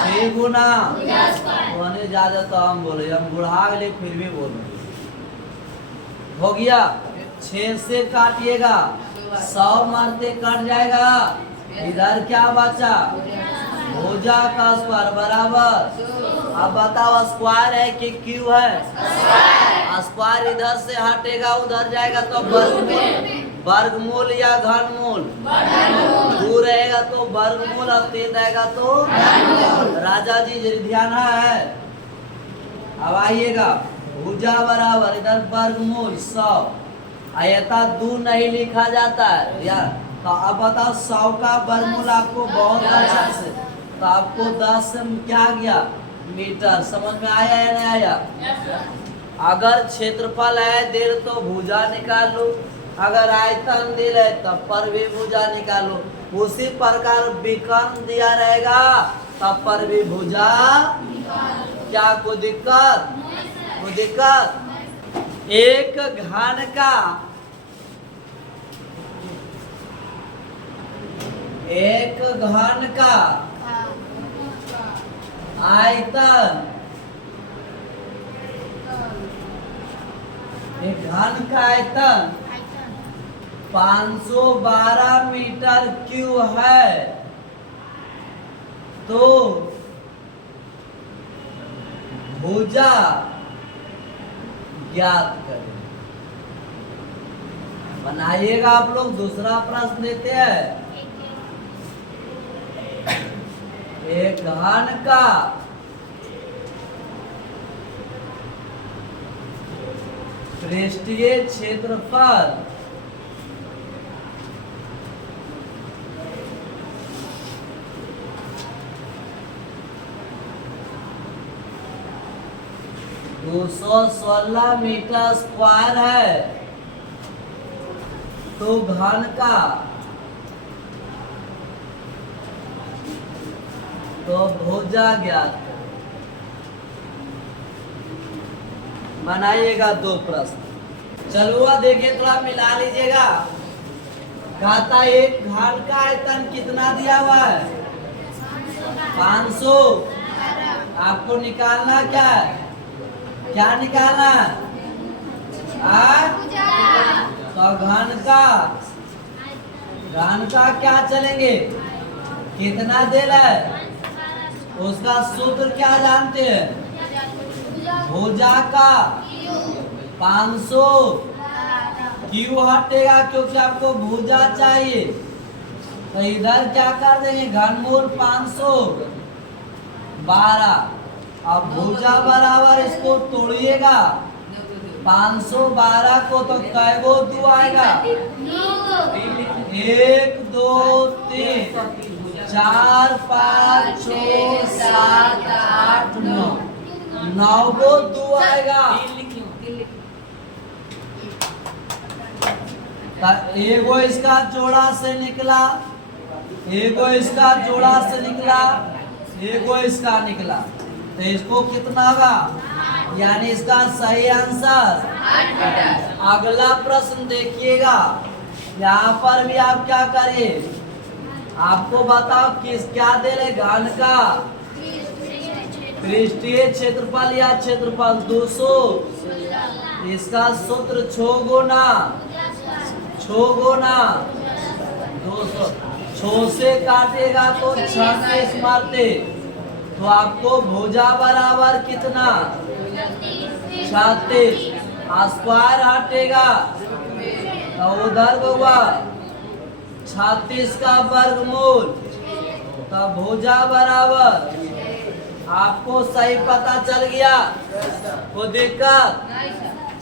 6 गुना होने ज्यादा तो हम बोले, हम बुढ़ा गए फिर भी बोलो। हो गया? 6 से काटिएगा 100 मारते कट जाएगा। इधर क्या बचा? भुजा का स्क्वायर बराबर। अब बताओ स्क्वायर है कि क्यू है? स्क्वायर इधर से हटेगा उधर जाएगा तो वर्गमूल या घनमूल? दूर रहेगा तो वर्गमूल और तेज आएगा तो राजा जी जरी ध्यान है। अब आइएगा भुजा बराबर इधर वर्गमूल 100। आयता दूर नहीं लिखा जाता है यार। तो अब बताओ 100 का वर्गमूल आपको बहुत अच्छा से, तो आपको 10 से क्या आ गया मीटर। समझ में आया या नहीं आया? अगर क्षेत्रफल है देर तो भुजा निकाल लो, अगर आयतन दिल है तब पर भी भुजा निकालो। उसी प्रकार विकर्ण दिया रहेगा तब पर भी भुजा। क्या कोई दिक्कत? कोई दिक्कत? एक घन का आयतन, एक घन का आयतन 512 मीटर क्यूब है, तो भुजा ज्ञात करें। बनाइएगा आप लोग। दूसरा प्रश्न देते हैं। एक घन का पृष्ठीय क्षेत्रफल 216 मीटर स्क्वायर है, तो घन का तो भुजा ज्ञात। बनाइएगा दो प्रश्न। चलो देखिए थोड़ा मिला लीजिएगा। कहता एक घन का आयतन कितना दिया हुआ है? 500। आपको निकालना क्या है? क्या निकालना? तो घन का क्या चलेंगे? कितना देला है उसका सूत्र क्या जानते हैं? भुजा का 500 क्यों हटेगा? क्योंकि आपको भुजा चाहिए। तो इधर क्या कर देंगे? घनमूल 512। अब भुजा बराबर इसको तोड़िएगा 512 को, तो कै गो 2 आएगा? 1 2 3 4 5 6 7 8 9 9 गो 2 आएगा। एगो इसका जोड़ा से निकला, एगो इसका जोड़ा से निकला, एगो इसका निकला, तो इसको कितना होगा? यानी इसका सही आंसर। अगला प्रश्न देखिएगा। यहाँ पर भी आप क्या करिए, आपको बताओ किस क्या दे रहे? घन का पृष्ठीय क्षेत्रफल या क्षेत्रफल 200। इसका सूत्र 6 गुना 200। 6 से काटेगा तो 36 मारते, तो आपको भुजा बराबर कितना? 36। स्क्वायर हटेगा तो उधर होगा 36 का वर्गमूल, तो भुजा बराबर। आपको सही पता चल गया? कोई दिक्कत?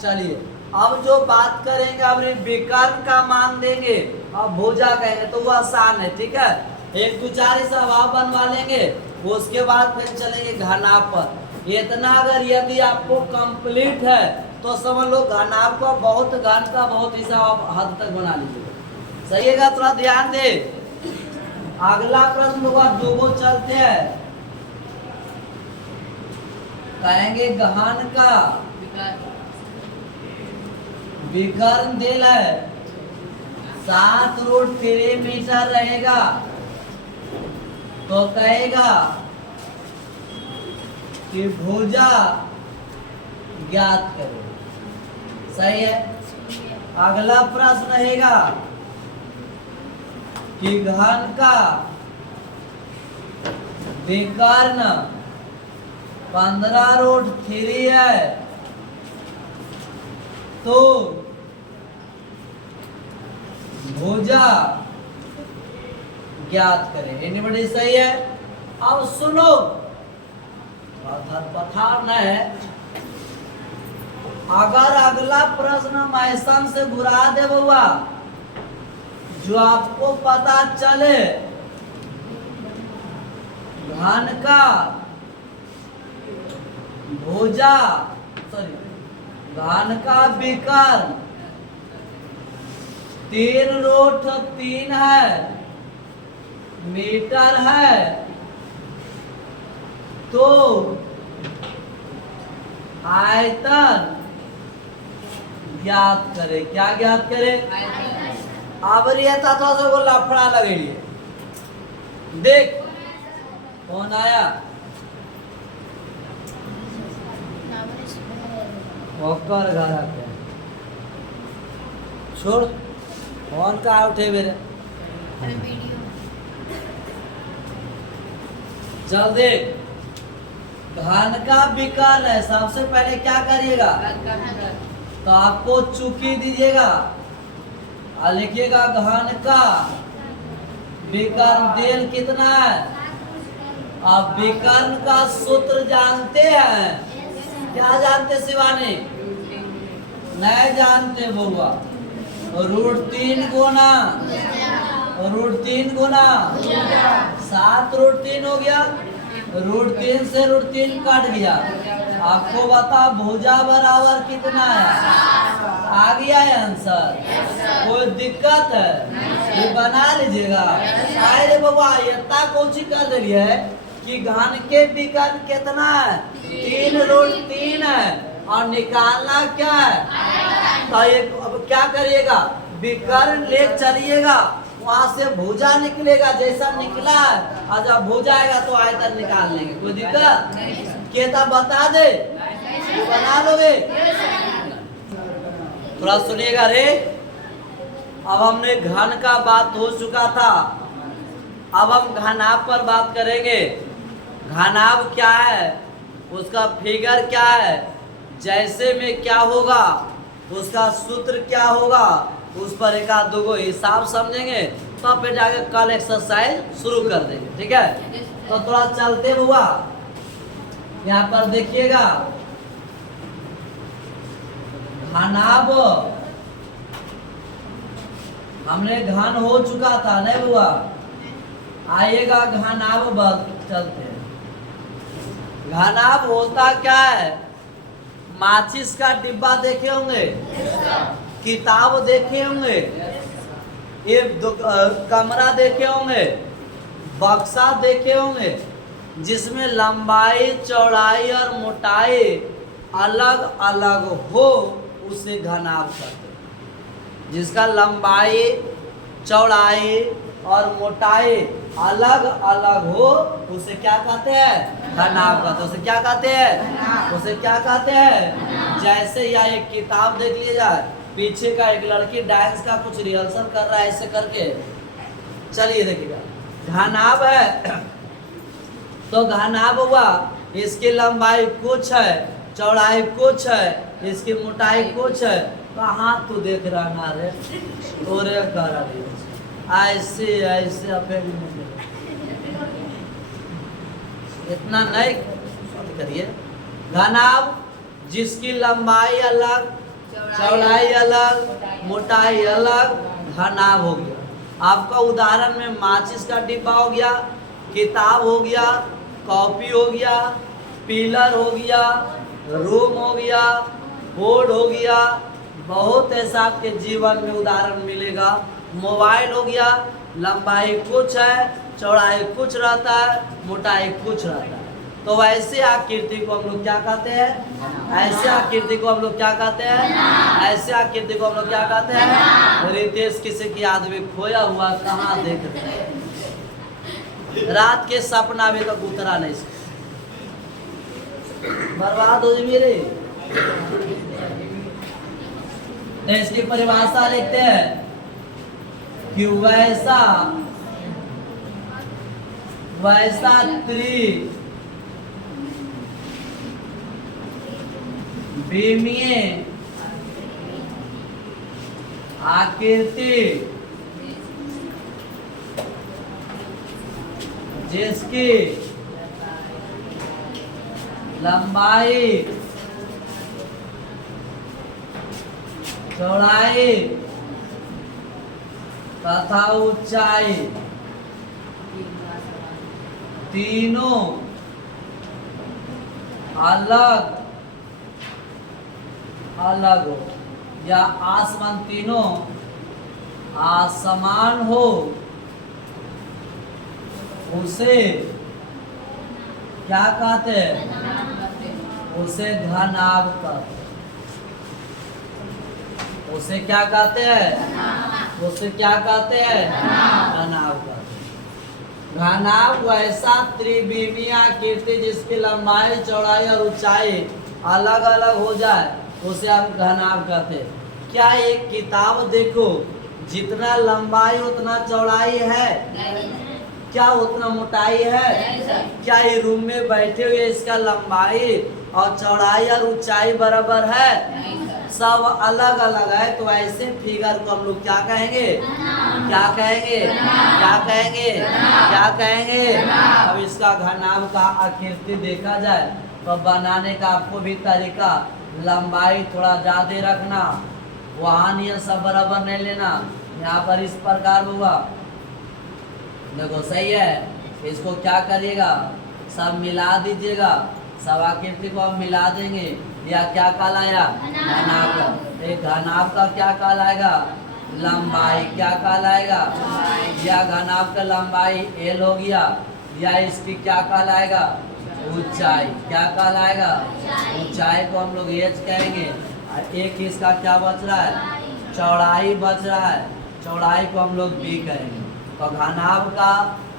चलिए अब जो बात करेंगे, अब विकर्ण का मान देंगे, अब भुजा कहेंगे तो वो आसान है। ठीक है, 1 2 4 इस अभाव बनवा लेंगे, उसके बाद फिर चलेंगे घनाभ पर। इतना अगर यदि आपको कंप्लीट है तो समझ लो घनाभ का बहुत घन का बहुत हिसाब हद तक बना लीजिए। सही है? थोड़ा ध्यान दे। अगला प्रश्न हुआ, दो चलते हैं। कहेंगे घन का विकर्ण दिल है 7√3 मीटर रहेगा, तो कहेगा कि भुजा ज्ञात करो। सही है? अगला प्रश्न रहेगा कि घन का विकर्ण 15√3 है तो भुजा ज्ञात करें। एनीबडी सही है? अब सुनो, पथार न है। अगर अगला प्रश्न मैसन से घुरा दे बउआ, जो आपको पता चले घन का भुजा घन का विकर्ण 3√3 है मीटर है तो आयतन ज्ञात करे। क्या ज्ञात करे? अब ये तत्व से को लफड़ा लगे। देख कौन आया? ओकर घर आके छोड़ कौन का उठे मेरे। चल देख, घन का विकर्ण है। सबसे पहले क्या करिएगा? तो आपको चुकी दीजिएगा और लिखिएगा घन का विकर्ण देल कितना है। आप विकर्ण का सूत्र जानते हैं? क्या जानते शिवानी? नहीं जानते बउआ। √3 गुना √3 गुना 7√3 हो गया। √3 से √3 कट गया। आपको बता भुजा बराबर कितना है? आ गया है आंसर। कोई दिक्कत है? ये बना लीजिएगा। अरे बाबा इतना कौन सी कर रही है कि घन के विकर्ण कितना है? 3√3 है और निकालना क्या है? तो एक अब क्या करिएगा? विकर्ण ले चलिएगा, वहां से भुजा निकलेगा। जैसा निकला है और जब भुजा आएगा तो आयतन निकाल लेंगे। कोई दिक्कत? केता बता दे, वो बना लोगे। थोड़ा सुनिएगा रे। अब हमने घन का बात हो चुका था, अब हम घनाभ पर बात करेंगे। घनाभ क्या है, उसका फिगर क्या है, जैसे में क्या होगा, उसका सूत्र क्या होगा, उस पर एक आध दो हिसाब समझेंगे, तब फिर जाके कल एक्सरसाइज शुरू कर देंगे। ठीक है? तो थोड़ा चलते हुआ यहाँ पर देखिएगा। घनाभ हमने घन हो चुका था नहीं हुआ। आइएगा घनाभ चलते हैं। घनाभ होता क्या है? माचिस का डिब्बा देखे होंगे, किताब देखे होंगे, एक कमरा देखे होंगे, बक्सा देखे होंगे, जिसमें लंबाई चौड़ाई और मोटाई अलग अलग हो, उसे घनाभ कहते हैं। जिसका लंबाई चौड़ाई और मोटाई अलग अलग हो, उसे क्या कहते हैं? घनाभ कहते हैं। उसे क्या कहते हैं? उसे क्या कहते हैं? जैसे या एक किताब देख लिया जाए, पीछे का एक लड़की डांस का कुछ रिहर्सल कर रहा है ऐसे करके। चलिए देखिएगा घनाभ है तो घनाभ हुआ, इसकी लंबाई कुछ है, चौड़ाई कुछ है, इसकी मोटाई कुछ है। कहाँ तू देख रहा ना रे, तोरे कर ऐसे ऐसे इतना नहीं करिए। घनाभ जिसकी लंबाई अलग, चौड़ाई अलग, मोटाई अलग, घनाभ हो गया। आपका उदाहरण में माचिस का डिब्बा हो गया, किताब हो गया, कॉपी हो गया, पिलर हो गया, रूम हो गया, बोर्ड हो गया। बहुत ऐसा आपके जीवन में उदाहरण मिलेगा। मोबाइल हो गया, लंबाई कुछ है, चौड़ाई कुछ रहता है, मोटाई कुछ रहता है। तो वैसे आकृति को हम लोग क्या कहते हैं? ऐसे आकृति को हम लोग क्या कहते हैं? ऐसे आकृति को हम लोग क्या कहते हैं? रितेश किसी की आदमी खोया हुआ कहाँ देख रहे हैं? रात के सपना में तक उतरा नहीं, बर्बाद हो जाए मेरे। तो इसकी परिभाषा लिखते हैं कि वैसा त्रिविमीय आकृति जिसकी लंबाई चौड़ाई तथा ऊंचाई तीनों अलग अलग हो या आसमान तीनों असमान हो उसे क्या कहते हैं? उसे घनाभ कहते हैं। उसे क्या कहते हैं? उसे क्या कहते हैं? घनाभ कहते हैं। घनाभ वैसा त्रिविमीय आकृति जिसकी लंबाई चौड़ाई और ऊंचाई अलग अलग हो जाए उसे हम घनाभ कहते हैं। क्या एक किताब देखो, जितना लंबाई उतना चौड़ाई है, क्या उतना मोटाई है? क्या ये रूम में बैठे हुए इसका लंबाई और चौड़ाई और ऊंचाई बराबर है? सब अलग अलग है। तो ऐसे फिगर को हम लोग क्या कहेंगे? क्या कहेंगे? क्या कहेंगे? क्या कहेंगे? अब इसका घनाभ का आकृति देखा जाए तो बनाने का आपको भी तरीका, लंबाई थोड़ा ज्यादा रखना, वहां ये सब बराबर नहीं लेना। यहाँ पर इस प्रकार होगा, देखो सही है। इसको क्या करिएगा? सब मिला दीजिएगा, सब आकृति को हम मिला देंगे। या क्या कहलाया? घनाभ। एक घनाभ का क्या कहलाएगा? लंबाई। क्या कहलाएगा? या घनाभ का लंबाई एल हो गया। या इसकी क्या कहलाएगा? ऊंचाई। क्या कहलाएगा? ऊंचाई को हम लोग एच कहेंगे। और एक इसका क्या बच रहा है? चौड़ाई बच रहा है। चौड़ाई को हम लोग बी कहेंगे। तो घनाभ का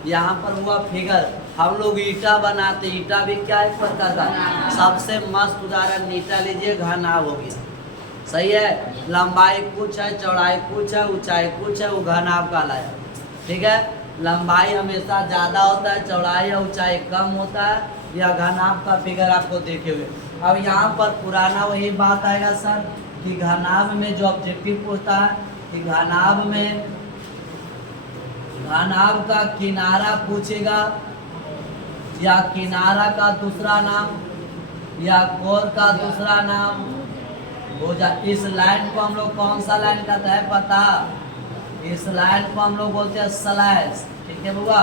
यहाँ पर हुआ फिगर। हम लोग ईटा बनाते, ईटा भी क्या एक प्रकार का, सबसे मस्त उदाहरण ईटा लीजिए, घनाभ हो गया। सही है। लंबाई कुछ है, चौड़ाई कुछ है, ऊंचाई कुछ है, वो घनाभ का लाया। ठीक है। लंबाई हमेशा ज्यादा होता है, चौड़ाई या ऊंचाई कम होता है। यह घनाभ का फिगर आपको देखे हुए। अब यहाँ पर पुराना वही बात आएगा सर कि घनाभ में जो ऑब्जेक्टिव पूछता है कि घनाभ में घनाभ का किनारा पूछेगा या किनारा का दूसरा नाम या कोर का दूसरा नाम हो जा। इस लाइन को हम लोग कौन सा लाइन कहते हैं पता? इस लाइन को हम लोग बोलते हैं स्लैश। ठीक है बुआ।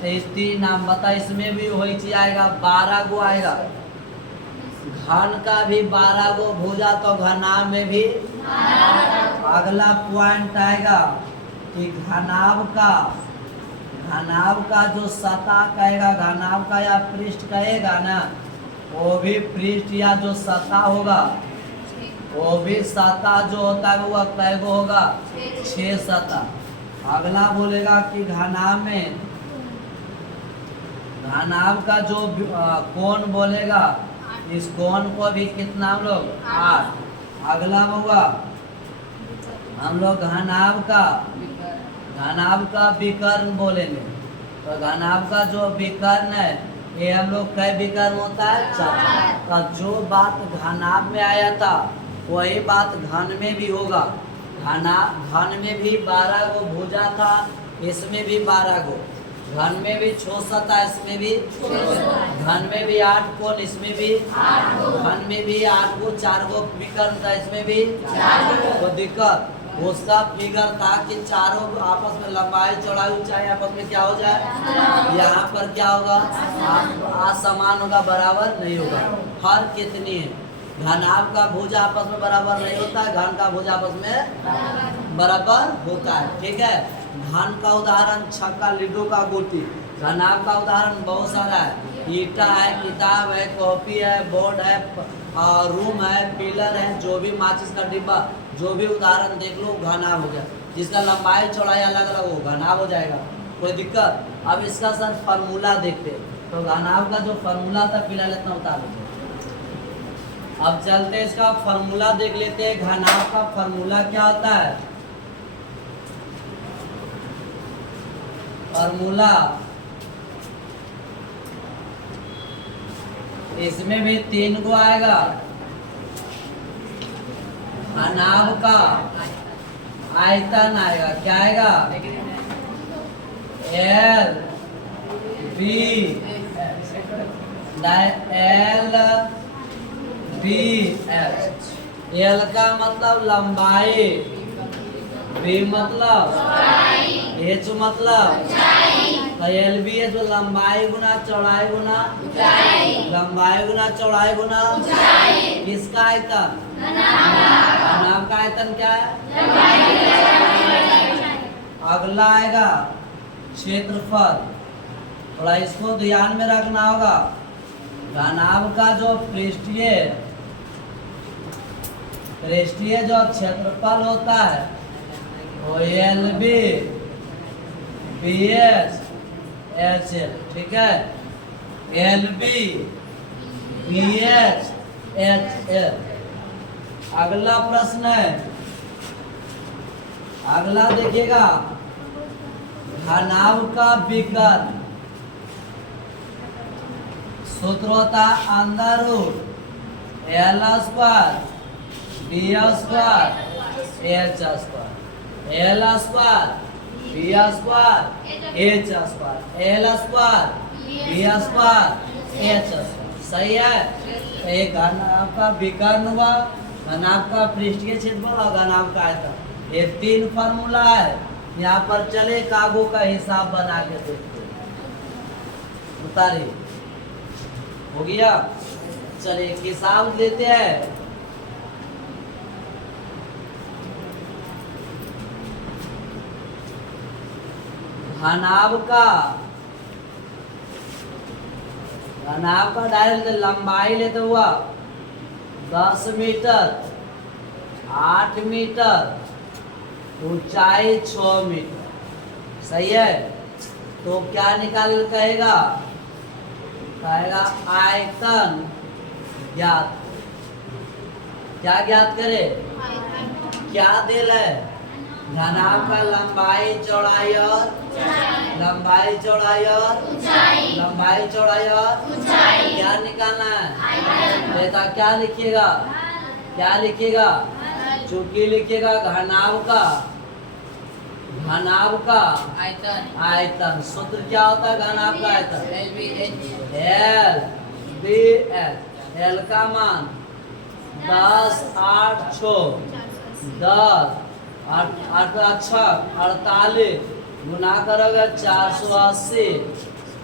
तो इस तीन नाम बता। इसमें भी वही चीज आएगा, 12 गो आएगा। घन का भी 12 गो भुजा, तो घनाभ में भी। अगला पॉइंट आएगा कि घनाभ का जो सतह कहेगा, घनाभ का या पृष्ठ कहेगा ना, वो भी पृष्ठ या जो सतह होगा, वो भी सतह जो होता है वो कै गो होगा? 6 सतह। अगला बोलेगा कि घनाभ में घनाभ का जो कोण बोलेगा, इस कोण को भी कितना हम लोग? 8। अगला होगा हम लोग घनाभ का विकर्ण बोलेंगे। तो घनाभ का जो विकर्ण है, ये हम लोग कै विकर्ण होता है? 4। तो जो बात घनाभ में आया था वही बात घन में भी होगा। घन में भी 12 गो भुजा था, इसमें भी 12 गो। घन में भी 6 सतह, इसमें भी। घन में भी 8 कोण, इसमें भी। घन में भी 8 गो, 4 गो विकर्ण था, इसमें भी। तो दिक्कत उसका फिगर था कि चारों आपस में लंबाई चौड़ाई ऊंचाई आपस में क्या हो जाए? यहाँ पर क्या होगा? असमान होगा, बराबर नहीं होगा। फर्क कितनी है? घनाभ का भुजा आपस में बराबर नहीं होता है, घन का भुजा आपस में बराबर होता है। ठीक है। घन का उदाहरण छक्का, लूडो का गोटी। घनाभ का उदाहरण बहुत सारा है। ईटा है, किताब है, कॉपी है, बोर्ड है, रूम है, पिलर है, जो भी माचिस का डिब्बा, जो भी उदाहरण देख लो घनाभ हो गया। जिसका लंबाई चौड़ाई अलग अलग हो घनाभ हो जाएगा। कोई दिक्कत? अब इसका सर फार्मूला देखते हैं। तो घनाभ का जो फार्मूला था फिलहाल इतना उतार लीजिए। अब चलते हैं इसका फॉर्मूला देख लेते हैं। घनाभ का फॉर्मूला क्या होता है? फॉर्मूला इसमें भी 3 को आएगा। घनाभ का आयतन आएगा, क्या आएगा? L B H. एल का मतलब लंबाई, बी मतलब एच मतलब तो एल बी एच लंबाई गुना चौड़ाई गुना लंबाई गुना चौड़ाई गुना किसका आयतन? घनाभ का आयतन क्या है? अगला आएगा क्षेत्रफल। थोड़ा इसको ध्यान में रखना होगा। घनाभ का जो पृष्ठीय जो क्षेत्रफल होता है वो L B B H H L, ठीक है? L B B H H L. अगला प्रश्न है, अगला देखिएगा, घनाभ का विकर्ण सूत्र होता है under root L square B square H square. L square B square H square, L square B square H square. सही है? एक घनाभ का विकर्ण हुआ, घनाभ का पृष्ठीय क्षेत्रफल और घनाभ का आयतन, ये 3 फार्मूला है। यहाँ पर चले कागो का हिसाब बना के देखते हैं। उतारिए, हो गया? चलिए एक हिसाब लेते हैं। घनाभ का डायरेक्ट लंबाई लेते हुआ 10 मीटर, 8 मीटर, ऊंचाई 6 मीटर। सही है? तो क्या निकाल कहेगा? आयतन ज्ञात। क्या ज्ञात करे? क्या दे रहा है? घनाभ का लंबाई चौड़ाई और लंबाई चौड़ाई और लंबाई चौड़ाई और क्या निकालना है? बेटा क्या लिखिएगा? क्या लिखिएगा? चूंकि लिखिएगा घनाभ का आयतन। सूत्र क्या होता है घनाभ का आयतन? L B H. एल का मान 10 8 6 10 8 48 गुना करोगे 480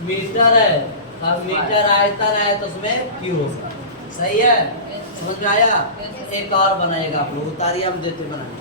मीटर है, तब मीटर आयतन है तो उसमें क्यू होगा। सही है? समझ में आया? एक और बनाइएगा आप लोग, उतारिए, हम देते बनाने।